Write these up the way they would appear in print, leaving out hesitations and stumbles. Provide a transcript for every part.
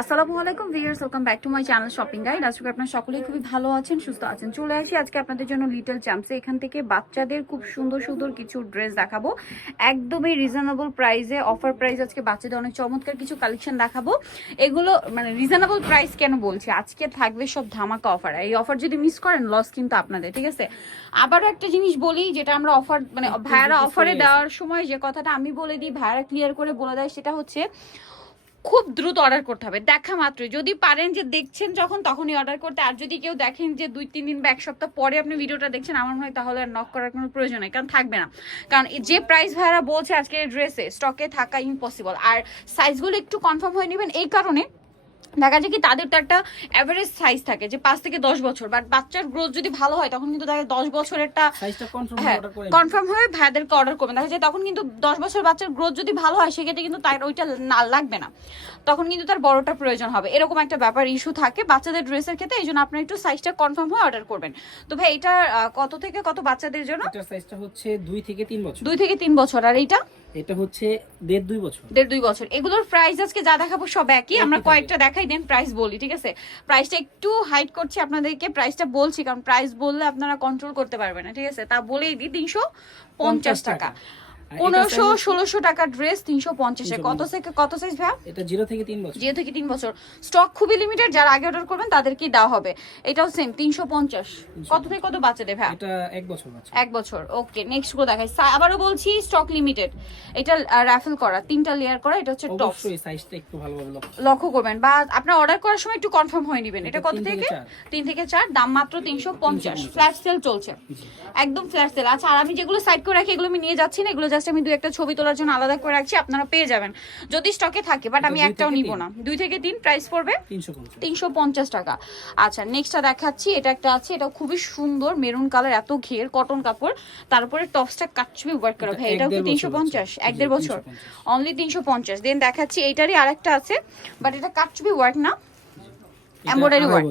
আসসালামু আলাইকুম viewers, welcome back to my channel shopping guide. আজকে আপনারা সকলেই খুবই ভালো আছেন, সুস্থ আছেন। চলে আসি আজকে আপনাদের জন্য লিটল চ্যাম্পসে। এখান থেকে বাচ্চাদের খুব সুন্দর সুন্দর কিছু ড্রেস দেখাবো একদমই রিজনেবল প্রাইসে, অফার প্রাইস। আজকে বাচ্চাদের অনেক চমৎকার কিছু কালেকশন দেখাবো। এগুলো মানে রিজনেবল প্রাইস কেন বলছি, আজকে থাকবে সব ধামাকা অফার। এই অফার যদি মিস করেন লস কিন্তু আপনাদের, ঠিক আছে? আবারও একটা জিনিস বলি, যেটা আমরা অফার মানে ভাইয়ারা অফারে দেওয়ার সময় যে কথাটা আমি বলে দিই, ভাইয়ারা ক্লিয়ার করে বলে দেয়, সেটা হচ্ছে খুব দ্রুত অর্ডার করতে হবে। দেখা মাত্র যদি পারেন যে দেখছেন যখন তখনই অর্ডার করতে। আর যদি কেউ দেখেন যে 2-3 দিন বা এক সপ্তাহ পরে আপনি ভিডিওটা দেখছেন, আমার মনে হয় তাহলে আর নক করার কোনো প্রয়োজন নেই, কারণ থাকবে না। কারণ যে প্রাইস ভাড়া বলছে আজকের ড্রেসে স্টকে থাকা ইম্পসিবল। আর সাইজগুলো একটু কনফার্ম হয়ে নেবেন, এই কারণে দেখা যায় কি তাদের তো একটা অ্যাভারেজ সাইজ থাকে যে 5 থেকে 10 বছর, বাট বাচ্চার গ্রোথ যদি ভালো হয় তখন কিন্তু দেখা যায় 10 বছরেরটা কনফার্ম হয়ে ভাইয়াদেরকে অর্ডার করবেন। দেখা যায় তখন কিন্তু 10 বছর বাচ্চার গ্রোথ যদি ভালো হয় সেক্ষেত্রে কিন্তু তার ওইটা না লাগবে না, তখন কিন্তু তার বড়টা প্রয়োজন হবে। এরকম একটা ব্যাপার ইস্যু থাকে বাচ্চাদের ড্রেসের ক্ষেত্রে, এই জন্য আপনার একটু সাইজটা কনফার্ম হয়ে অর্ডার করবেন। তো ভাই এটা কত থেকে কত বাচ্চাদের জন্য? এটার সাইজটা হচ্ছে 2 থেকে 3 বছর। 2 থেকে 3 বছর। আর এইটা এটা হচ্ছে 1.5-2 বছর। 1.5-2 বছর। এগুলোর প্রাইস আজকে যা দেখাবো সব একই, আমরা কয়েকটা দেখাই দেন প্রাইস বলি, ঠিক আছে? প্রাইসটা একটু হাইড করছি আপনাদেরকে, প্রাইসটা বলছি কারণ প্রাইস বললে আপনারা কন্ট্রোল করতে পারবেন না, ঠিক আছে? তা বলেই দিই 350 টাকা। 1500-1600 টাকা ড্রেস 350-এ। কত থেকে কত সাইজ ভাই? এটা 0 থেকে 3 বছর। 0 থেকে 3 বছর। স্টক খুবই লিমিটেড, যারা আগে অর্ডার করবেন তাদেরকেই দেওয়া হবে। এটাও সেম 350। কত থেকে কত বাচ্চাদের ভাই? এটা 1 বছর বাচ্চা। 1 বছর। ওকে, নেক্সট গুলো দেখাই। আবারও বলছি স্টক লিমিটেড। এটা রাফেল করা, 3টা লেয়ার করা। এটা হচ্ছে টপ। অবশ্যই সাইজটা একটু ভালোভাবে লক্ষ্য করবেন, বা আপনার অর্ডার করার সময় একটু কনফার্ম হয়ে নেবেন। এটা কত থেকে? 3 থেকে 4। দাম মাত্র 350। ফ্ল্যাশ সেল চলছে, একদম ফ্ল্যাশ সেল। আচ্ছা, আর আমি যেগুলো সাইড করে রাখি এগুলো আমি নিয়ে যাচ্ছি না, এগুলো জাস্ট আমি 2-একটা ছবি তোলার জন্য আলাদা করে রাখছি, আপনারা পেয়ে যাবেন যদি স্টকে থাকে। বাট আমি একটাও নিব না। 2 থেকে 3 প্রাইস পড়বে 350 টাকা। আচ্ছা, নেক্সটটা দেখাচ্ছি। এটা একটা আছে, এটা খুবই সুন্দর মেরুন কালার, এত ঘের, কটন কাপড়, তারপরে টপসটা কাটছবি ওয়ার্ক করা। ভাই এটাও কি 350? 1.5 বছর, অনলি 350। দেন দেখাচ্ছি এইটারই আরেকটা আছে, বাট এটা কাটছবি ওয়ার্ক না, এমব্রয়ডারি ওয়ার্ক।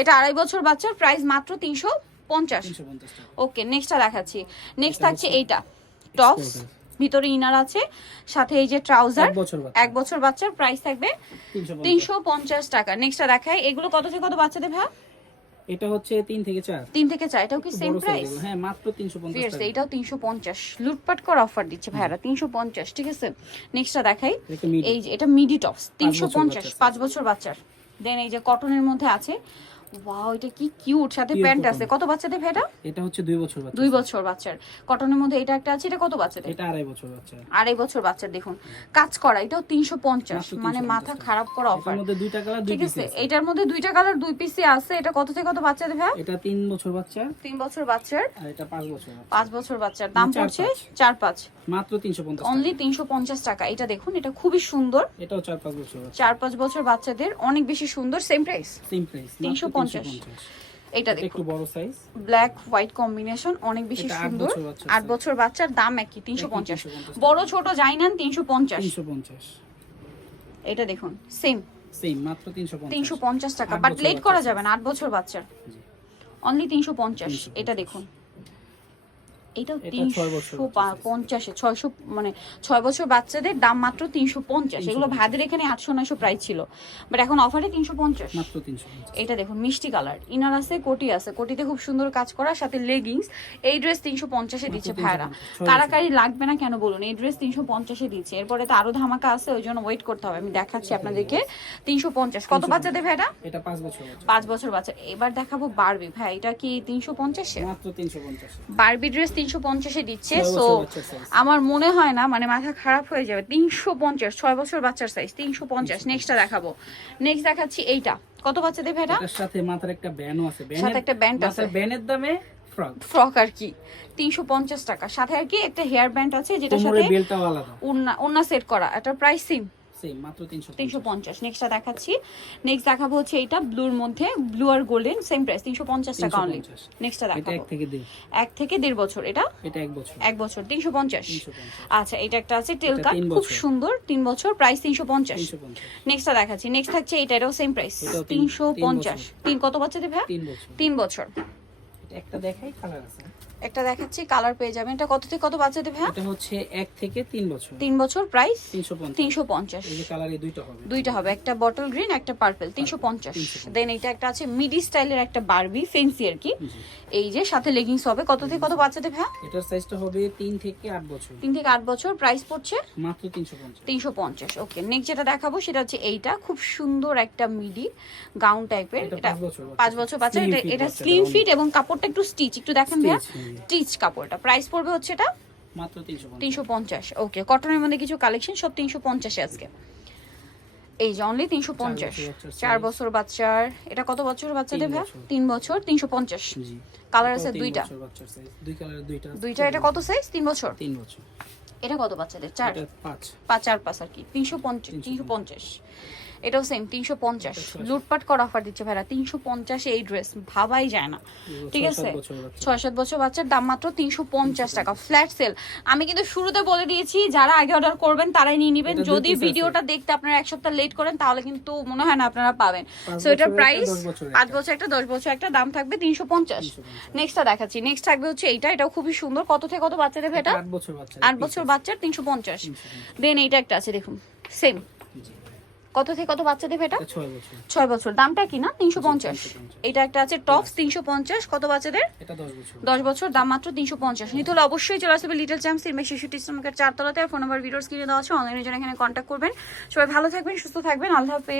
এটা 2.5 বছর বাচ্চার, প্রাইস মাত্র 350। ওকে, নেক্সটটা দেখাচ্ছি। নেক্সট থাকছে এইটা, টপস, ভিতরে ইনার আছে, সাথে এই যে ট্রাউজার। 1 বছর বাচ্চার, প্রাইস থাকবে 350 টাকা। নেক্সটটা দেখাই। এগুলো কত থেকে কত বাচ্চাদের ভাই? এটা হচ্ছে 3 থেকে 4। 3 থেকে 4। এটাও কি সেম প্রাইস? হ্যাঁ, মাত্র 350 টাকা। এটাও 350। লুটপাট করে অফার দিচ্ছে ভাইরা, 350, ঠিক আছে? নেক্সটটা দেখাই। এই যে এটা মিডি টপস, 350, 5 বছর বাচ্চার। দেন এই যে কটনের মধ্যে আছে, ওয়াও এটা কি কিউট, সাথে প্যান্ট আছে। কত বাচ্চাদের ভাই এটা? এটা হচ্ছে 2 বছর বাচ্চা। 2 বছর বাচ্চার কটনের মধ্যে এটা একটা আছে। এটা কত বাচ্চাদের? এটা 2.5 বছর বাচ্চা। 2.5 বছর বাচ্চার। দেখুন কাজ করা, এটাও 350। মানে মাথা খারাপ করা অফার। এর মধ্যে 2টা কালার 2 ঠিক পিস আছে, আছে। এটার মধ্যে 2টা কালার 2 পিসে আছে। এটা কত থেকে কত বাচ্চাদের ভাই? এটা 3 বছর বাচ্চা। 3 বছর বাচ্চার। আর এটা 5 বছর বাচ্চা। 5 বছর বাচ্চার। দাম পড়ছে 4-5, মাত্র 350 টাকা। অনলি 350 টাকা। এটা দেখুন, এটা খুবই সুন্দর। এটাও 4-5 বছর বাচ্চা। 4-5 বছর বাচ্চাদের, অনেক বেশি সুন্দর। Same price 350। এটা দেখুন একটু বড় সাইজ, ব্ল্যাক হোয়াইট কম্বিনেশন, অনেক বেশি সুন্দর। 8 বছর বাচ্চার, দাম একই 350। বড় ছোট যাই নেন 350। এটা দেখুন সেম মাত্র 350 টাকা। বাট লেট করা যাবে না, 8 বছর বাচ্চার, অনলি 350। এটা দেখুন, এটাও 350, 600, মানে 6 বছর বাচ্চাদের, দাম মাত্র 350। এগুলো ভাইদের এখানে 800-900 প্রাইস ছিল, বাট এখন অফারে 350 মাত্র 350। এটা দেখুন মিষ্টি কালার, ইনার আছে, কোটি আছে, কোটিতে খুব সুন্দর কাজ করা, সাথে লেগিংস। এই ড্রেস 350-এ দিচ্ছে ভাইরা। কারাকারি লাগবে না কেন বলুন, এই ড্রেস 350-এ দিচ্ছে। এরপরে তো আরো ধামাকা আছে, ওই জন্য ওয়েট করতে হবে। আমি দেখাচ্ছি আপনাদেরকে 350। কত বাচ্চাদের ভাইরা? এটা 5 বছর। 5 বছর বাচ্চা। এবার দেখাবো বারবি। ভাই এটা কি 350-এ? মাত্র 350। বারবি ড্রেস 350-এ দিচ্ছে। সো আমার মনে হয় না, মানে মাথা খারাপ হয়ে যাবে। 350, 6 বছর বাচ্চার সাইজ 350। নেক্সটটা দেখাবো। নেক্সট দেখাচ্ছি এইটা। কত বাচ্চাদের ভাইরা? এর সাথে মাথার একটা ব্যান্ডও আছে। সাথে একটা ব্যান্ড আছে। ব্যান্ডের দামে ফ্রক আর কি 350 টাকা। সাথে আর কি একটা হেয়ার ব্যান্ড আছে, যেটা সাথে বেল্টটাও আলাদা, ওন্না সেট করা। এটার প্রাইস সেম মাত্র 350। নেক্সটটা দেখাচ্ছি। নেক্সট দেখাবো হচ্ছে এটা ব্লুর মধ্যে, ব্লু আর গোল্ডেন, সেম প্রাইস 350 টাকা অনলি। নেক্সটটা দেখাবো 1 থেকে 1.5 বছর। এটা 1 বছর 350। আচ্ছা, এটা একটা আছে টেল কাট, খুব সুন্দর, 3 বছর, প্রাইস 350। নেক্সটটা দেখাচ্ছি। নেক্সট থাকছে এটা, এটাও সেম প্রাইস 350। 3 কত বাচ্চাদের ভাই? 3 বছর। 3 বছর। একটা দেখাই, কালার আছে। একটা দেখাচ্ছি, কালার পেয়ে যাবেন। এটা কত থেকে কত বাচ্চাদের ভাইয়া? এটা হচ্ছে 1 থেকে 3 বছর। 3 বছর, প্রাইস 350। 350। এই যে কালার এই দুইটা হবে। দুইটা হবে, একটা বটল গ্রিন একটা পার্পল, 350। দেন এটা একটা আছে মিডি স্টাইলের একটা বারবি ফেন্সি আর কি, জি। এই যে সাথে লেগিংস হবে। কত থেকে কত বাচ্চাদের ভাইয়া? এটার সাইজটা হবে 3 থেকে 8 বছর। 3 থেকে 8 বছর, প্রাইস পড়ছে মাত্র 350। 350। ওকে, নেক্সট যেটা দেখাবো সেটা হচ্ছে এইটা, খুব সুন্দর একটা মিডি গাউন টাইপের। এটা এটা 5 বছর। 5 বছর বাচ্চা। Slim এটা fit এটা বাচ্চাদের স্লিম অনেক। ফিট এবং কাপড়টা একটু স্টিচ, একটু দেখেন ভাইয়া, Stitch, স্টিচ কাপড়টা। প্রাইস পড়বে হচ্ছে এটা মাত্র 350। 350। ওকে, কটনের মধ্যে কিছু কালেকশন, সব 350 আজকে। এই যে অনলি 350। 4 বছর বাচ্চার। এটা কত বছর বাচ্চাদের ভাইয়া? 3 বছর, 350। জি। কালার আছে দুইটা। বাচ্চার সাইজ দুই কালারের দুইটা আছে। দুইটা। এটা কত সাইজ? 3 বছর। 3 বছর। এটা কত বাচ্চাদের? 4 এটা 5। 5 আর 5 আর কি 350। 350। এটাও সেম 350। লুটপাট করা অফার দিচ্ছে ভাইরা 350 এই ড্রেস, ভাবাই যায় না। ঠিক আছে, 6-7 বছর বাচ্চার, দাম মাত্র 350 টাকা, ফ্ল্যাট সেল। আমি কিন্তু শুরুতে বলে দিয়েছি যারা আগে অর্ডার করবেন তারাই নিয়ে নেবেন। এটা যদি 2 piece ভিডিওটা দেখতে আপনারা এক সপ্তাহ লেট করেন তাহলে কিন্তু মনে হয় না আপনারা পাবেন। সো এটার প্রাইস 5 বছর একটা 10 বছর একটা, দাম থাকবে 350। নেক্সটটা দেখাচ্ছি। নেক্সট থাকবে হচ্ছে এইটা, এটাও খুবই সুন্দর। কত থেকে কত বাচ্চাদের এটা? 8 বছর বাচ্চা। 8 বছর বাচ্চার 350। দেন এইটা একটা আছে দেখুন, সেম। কত থেকে কত বাচ্চাদের এটা? 6 বছর। 6 বছর, দামটা কি না 350। এটা একটা আছে টপস 350। কত বাচ্চাদের? এটা 10 বছর। 10 বছর, দাম মাত্র 350। নিতে হলে অবশ্যই চলে আসবে লিটল চ্যাম্পস সিরমের 66 ইসলামকের 4 তলাতে। আর ফোন নাম্বার ভিডিওস কিনে দেওয়া আছে, অনলাইনে জন্য এখানে কন্ট্যাক্ট করবেন। সবাই ভালো থাকবেন, সুস্থ থাকবেন, আল্লাহ হাফেজ।